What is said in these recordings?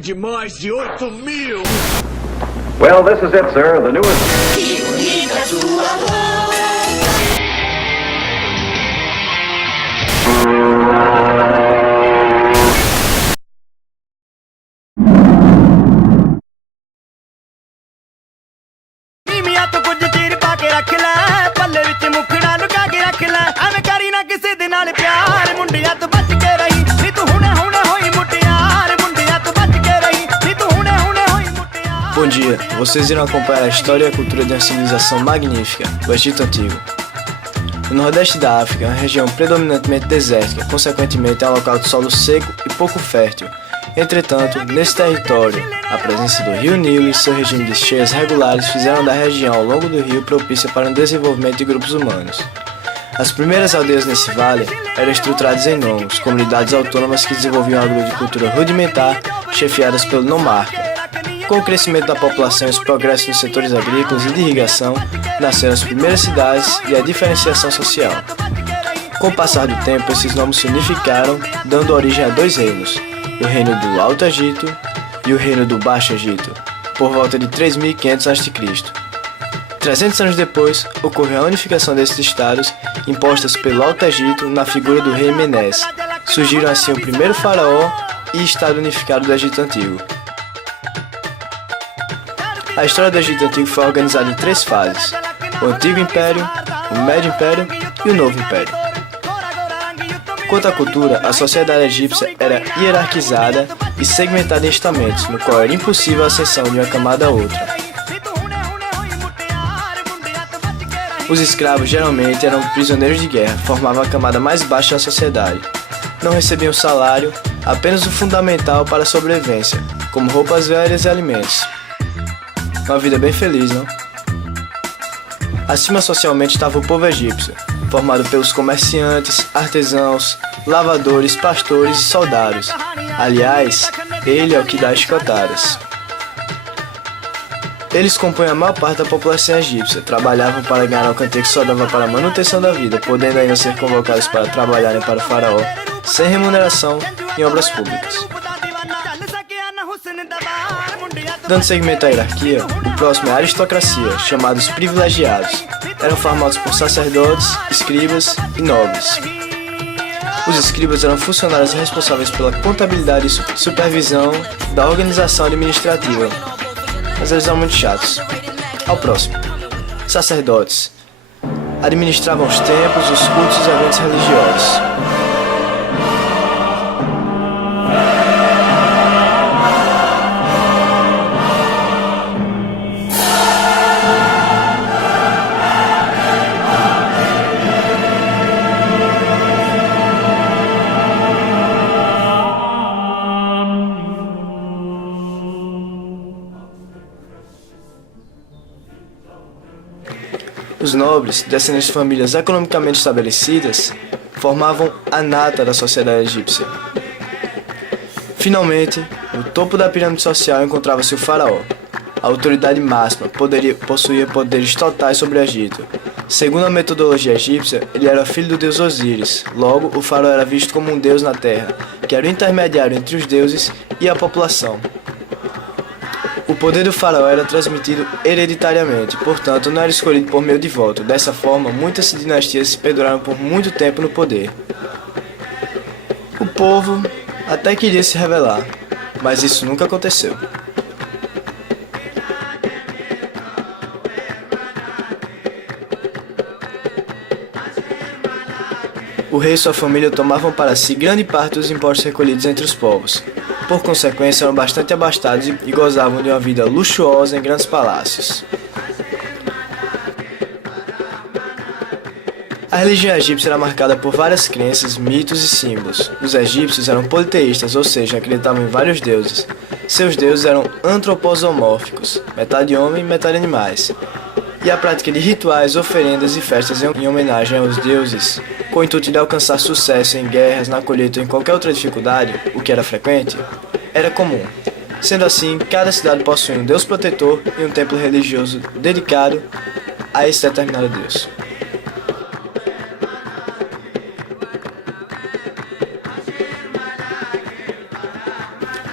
de mais de 8.000! Well, this is it, sir. The newest... Que bonita sua voz. ਨੀਮੀਆਂ ਤੋਂ ਕੁਝ ਚੀਰ ਪਾ ਕੇ ਰੱਖ ਲੈ ਪੱਲੇ ਵਿੱਚ ਮੁਖੜਾ ਲੁਕਾ ਕੇ ਰੱਖ ਲੈ ਐਵੇਂ ਕਰੀ ਨਾ ਕਿਸੇ ਦੇ ਨਾਲ ਪਿਆਰ ਮੁੰਡਿਆਂ ਤੋਂ ਬਚ ਕੇ ਰਹੀ ਨੀ ਤੂੰ ਹੁਣੇ ਹੁਣੇ ਹੋਈ ਮੁਟਿਆਰ ਮੁੰਡਿਆਂ ਤੋਂ ਬਚ ਕੇ ਰਹੀ ਨੀ ਤੂੰ ਹੁਣੇ ਹੁਣੇ ਹੋਈ ਮੁਟਿਆਰ Bom dia, vocês irão acompanhar a história e a cultura de uma civilização magnífica, o Egito Antigo. O Nordeste da África é uma região predominantemente desértica, consequentemente é um local de solo seco e pouco fértil. Entretanto, nesse território, a presença do rio Nilo e seu regime de cheias regulares fizeram da região ao longo do rio propícia para o desenvolvimento de grupos humanos. As primeiras aldeias nesse vale eram estruturadas em nomos, comunidades autônomas que desenvolviam uma agricultura rudimentar, chefiadas pelo nomarca. Com o crescimento da população e os progressos nos setores agrícolas e de irrigação, nasceram as primeiras cidades e a diferenciação social. Com o passar do tempo, esses nomes se unificaram, dando origem a dois reinos, o reino do Alto Egito e o reino do Baixo Egito, por volta de 3500 a.C. 300 anos depois, ocorreu a unificação desses estados, impostas pelo Alto Egito na figura do rei Menés. Surgiram assim o primeiro faraó e estado unificado do Egito Antigo. A história do Egito Antigo foi organizada em três fases: o Antigo Império, o Médio Império e o Novo Império. Quanto à cultura, a sociedade egípcia era hierarquizada e segmentada em estamentos, no qual era impossível a ascensão de uma camada a outra. Os escravos geralmente eram prisioneiros de guerra, formavam a camada mais baixa da sociedade. Não recebiam salário, apenas o fundamental para a sobrevivência, como roupas velhas e alimentos. Uma vida bem feliz, não? Acima socialmente estava o povo egípcio, formado pelos comerciantes, artesãos, lavadores, pastores e soldados. Aliás, ele é o que dá as chicotadas. Eles compõem a maior parte da população egípcia, trabalhavam para ganhar o quantia que só dava para a manutenção da vida, podendo ainda ser convocados para trabalharem para o faraó, sem remuneração, em obras públicas. Dando seguimento à hierarquia, o próximo é a aristocracia, chamados privilegiados. Eram formados por sacerdotes, escribas e nobres. Os escribas eram funcionários responsáveis pela contabilidade e supervisão da organização administrativa, mas eles eram muito chatos. Ao próximo, sacerdotes. Administravam os templos, os cultos e os eventos religiosos. Os nobres, descendentes de famílias economicamente estabelecidas, formavam a nata da sociedade egípcia. Finalmente, no topo da pirâmide social encontrava-se o faraó. A autoridade máxima possuía poderes totais sobre o Egito. Segundo a metodologia egípcia, ele era filho do deus Osíris. Logo, o faraó era visto como um deus na terra, que era o intermediário entre os deuses e a população. O poder do faraó era transmitido hereditariamente, portanto não era escolhido por meio de voto. Dessa forma, muitas dinastias se perduraram por muito tempo no poder. O povo até queria se rebelar, mas isso nunca aconteceu. O rei e sua família tomavam para si grande parte dos impostos recolhidos entre os povos. Por consequência, eram bastante abastados e gozavam de uma vida luxuosa em grandes palácios. A religião egípcia era marcada por várias crenças, mitos e símbolos. Os egípcios eram politeístas, ou seja, acreditavam em vários deuses. Seus deuses eram antroposomórficos, metade homem e metade animais. E a prática de rituais, oferendas e festas em homenagem aos deuses, com o intuito de alcançar sucesso em guerras, na colheita ou em qualquer outra dificuldade, o que era frequente, era comum. Sendo assim, cada cidade possuía um deus protetor e um templo religioso dedicado a esse determinado deus.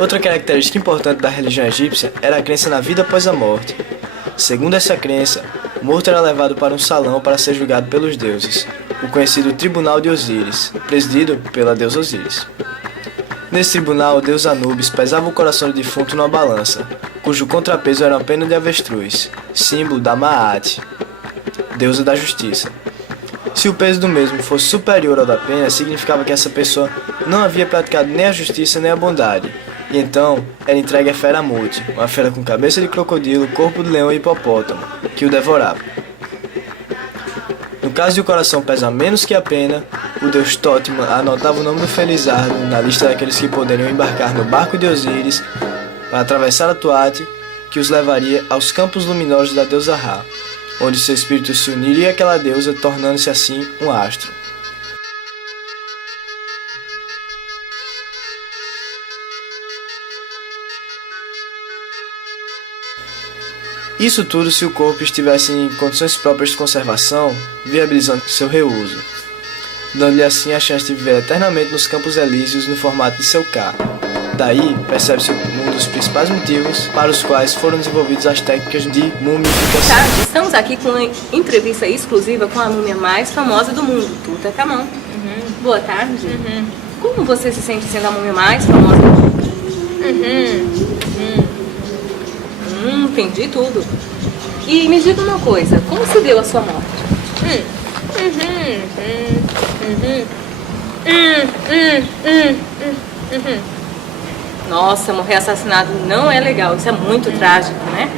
Outra característica importante da religião egípcia era a crença na vida após a morte. Segundo essa crença, o morto era levado para um salão para ser julgado pelos deuses, o conhecido Tribunal de Osíris, presidido pela deusa Osíris. Nesse tribunal, o deus Anubis pesava o coração do defunto numa balança, cujo contrapeso era uma pena de avestruz, símbolo da Maat, deusa da justiça. Se o peso do mesmo fosse superior ao da pena, significava que essa pessoa não havia praticado nem a justiça nem a bondade, e então era entregue a Feramute, uma fera com cabeça de crocodilo, corpo de leão e hipopótamo, que o devorava. No caso de o coração pesar menos que a pena, o deus Totman anotava o nome do felizardo na lista daqueles que poderiam embarcar no barco de Osíris para atravessar a Tuat, que os levaria aos campos luminosos da deusa Ra, onde seu espírito se uniria àquela deusa, tornando-se assim um astro. Isso tudo se o corpo estivesse em condições próprias de conservação, viabilizando seu reuso, dando-lhe assim a chance de viver eternamente nos campos elíseos no formato de seu Ka. Daí, percebe-se um dos principais motivos para os quais foram desenvolvidas as técnicas de mumificação. Tá, estamos aqui com uma entrevista exclusiva com a múmia mais famosa do mundo, Tutankhamon. Boa tarde. Como você se sente sendo a múmia mais famosa do mundo? Entendi tudo. E me diga uma coisa, como se deu a sua morte? Nossa, morrer assassinado não é legal, isso é muito trágico, né?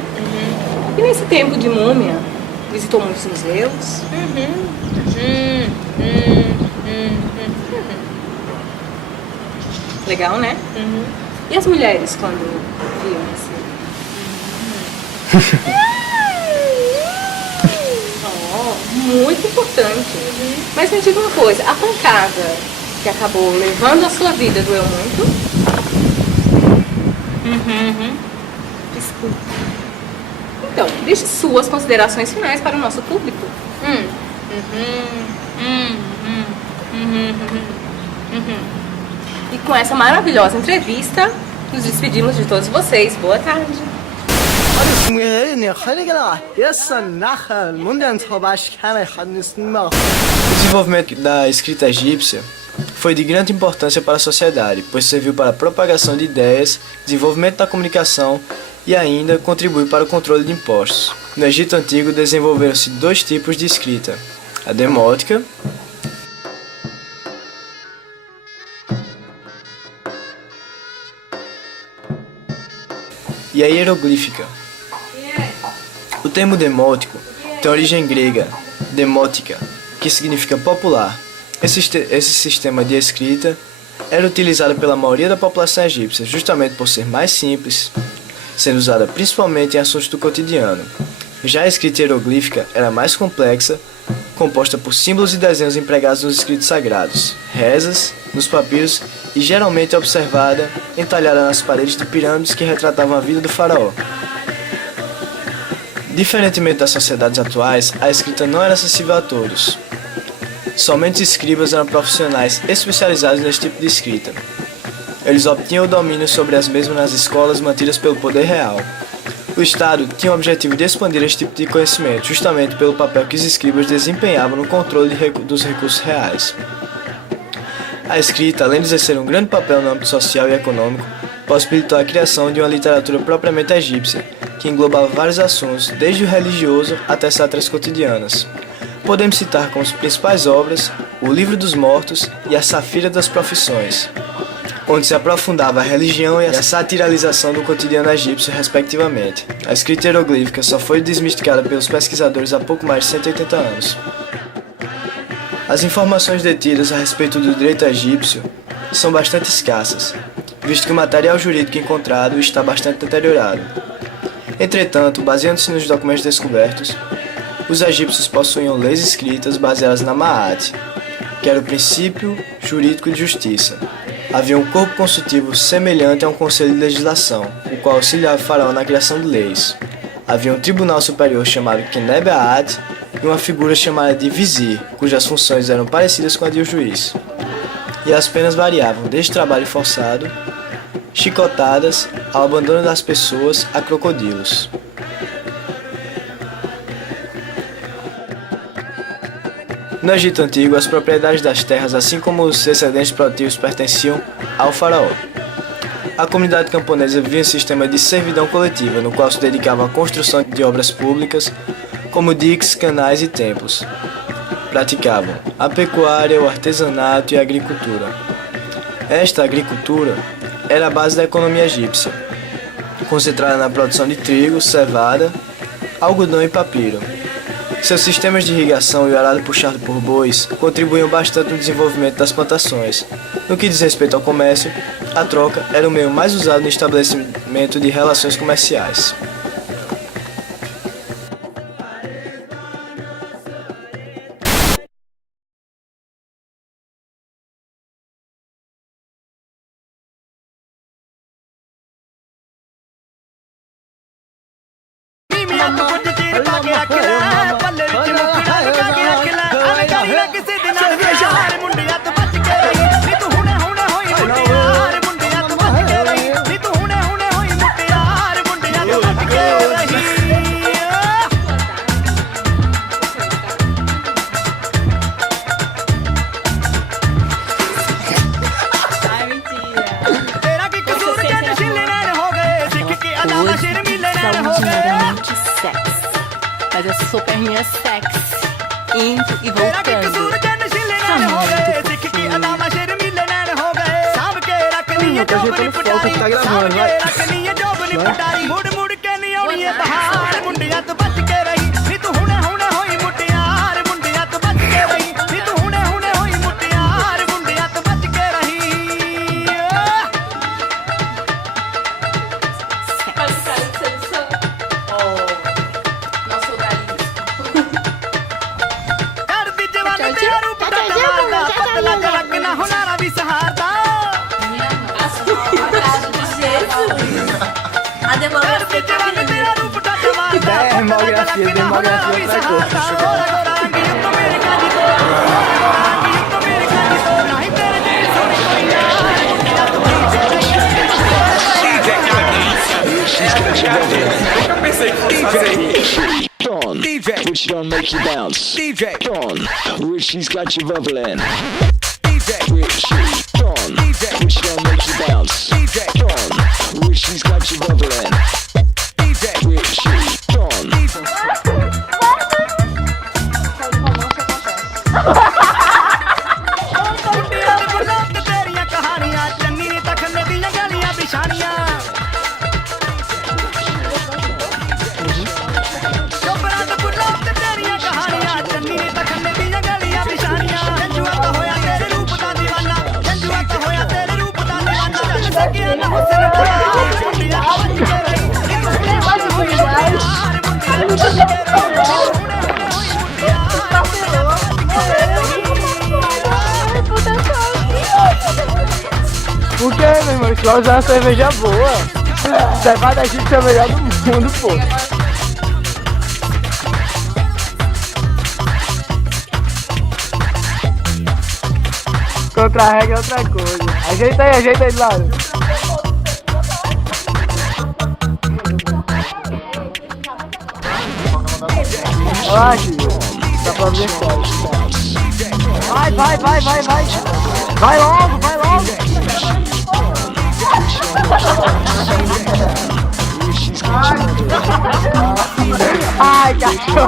E nesse tempo de múmia, visitou muitos museus? Legal, né? E as mulheres quando viam assim? Muito importante. Mas me diga uma coisa, a pancada que acabou levando a sua vida doeu muito? Desculpa. Então, deixe suas considerações finais para o nosso público. E com essa maravilhosa entrevista, nos despedimos de todos vocês. Boa tarde. O desenvolvimento da escrita egípcia foi de grande importância para a sociedade, pois serviu para a propagação de ideias, desenvolvimento da comunicação e ainda contribuiu para o controle de impostos. No Egito Antigo desenvolveram-se dois tipos de escrita, a demótica e a hieroglífica. O termo demótico tem origem grega, demótica, que significa popular. Esse sistema de escrita era utilizado pela maioria da população egípcia, justamente por ser mais simples, sendo usada principalmente em assuntos do cotidiano. Já a escrita hieroglífica era mais complexa, composta por símbolos e desenhos empregados nos escritos sagrados, rezas, nos papiros e geralmente observada entalhada nas paredes de pirâmides que retratavam a vida do faraó. Diferentemente das sociedades atuais, a escrita não era acessível a todos. Somente os escribas eram profissionais especializados nesse tipo de escrita. Eles obtinham o domínio sobre as mesmas nas escolas mantidas pelo poder real. O Estado tinha o objetivo de expandir esse tipo de conhecimento, justamente pelo papel que os escribas desempenhavam no controle dos recursos reais. A escrita, além de exercer um grande papel no âmbito social e econômico, possibilitou a criação de uma literatura propriamente egípcia, que englobava vários assuntos, desde o religioso até sátiras cotidianas. Podemos citar como as principais obras o Livro dos Mortos e a Safira das Profissões, onde se aprofundava a religião e a satiralização do cotidiano egípcio, respectivamente. A escrita hieroglífica só foi desmistificada pelos pesquisadores há pouco mais de 180 anos. As informações detidas a respeito do direito egípcio são bastante escassas, visto que o material jurídico encontrado está bastante deteriorado. Entretanto, baseando-se nos documentos descobertos, os egípcios possuíam leis escritas baseadas na Maat, que era o princípio jurídico de justiça. Havia um corpo consultivo semelhante a um conselho de legislação, o qual auxiliava o faraó na criação de leis. Havia um tribunal superior chamado Keneb Aad e uma figura chamada de vizir, cujas funções eram parecidas com a de um juiz. E as penas variavam desde trabalho forçado chicotadas, ao abandono das pessoas, a crocodilos. No Egito Antigo, as propriedades das terras, assim como os excedentes produtivos, pertenciam ao faraó. A comunidade camponesa vivia um sistema de servidão coletiva, no qual se dedicava à construção de obras públicas, como diques, canais e templos. Praticavam a pecuária, o artesanato e a agricultura. Esta agricultura era a base da economia egípcia, concentrada na produção de trigo, cevada, algodão e papiro. Seus sistemas de irrigação e o arado puxado por bois contribuíam bastante no desenvolvimento das plantações. No que diz respeito ao comércio, a troca era o meio mais usado no estabelecimento de relações comerciais. Mas eu sou perninha sexy, indo e voltando. DJ, which don't make you bounce. DJ, John, which she's got you bubbling. DJ, which John, DJ, which don't make you bounce. DJ, John, which she's got you bubbling. DJ, which John. Por que, meu irmão? Isso vai usar uma cerveja boa. Cevada da gente é a melhor do mundo, pô. Contra a regra é outra coisa. Ajeita aí do lado. Olha aqui, dá pra ver só. Vai. Vai logo. Ai, cachorro.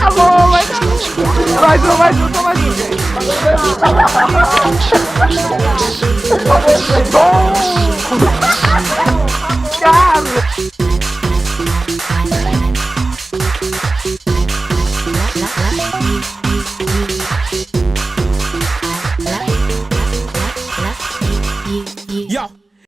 Tá bom, mais um. Cara.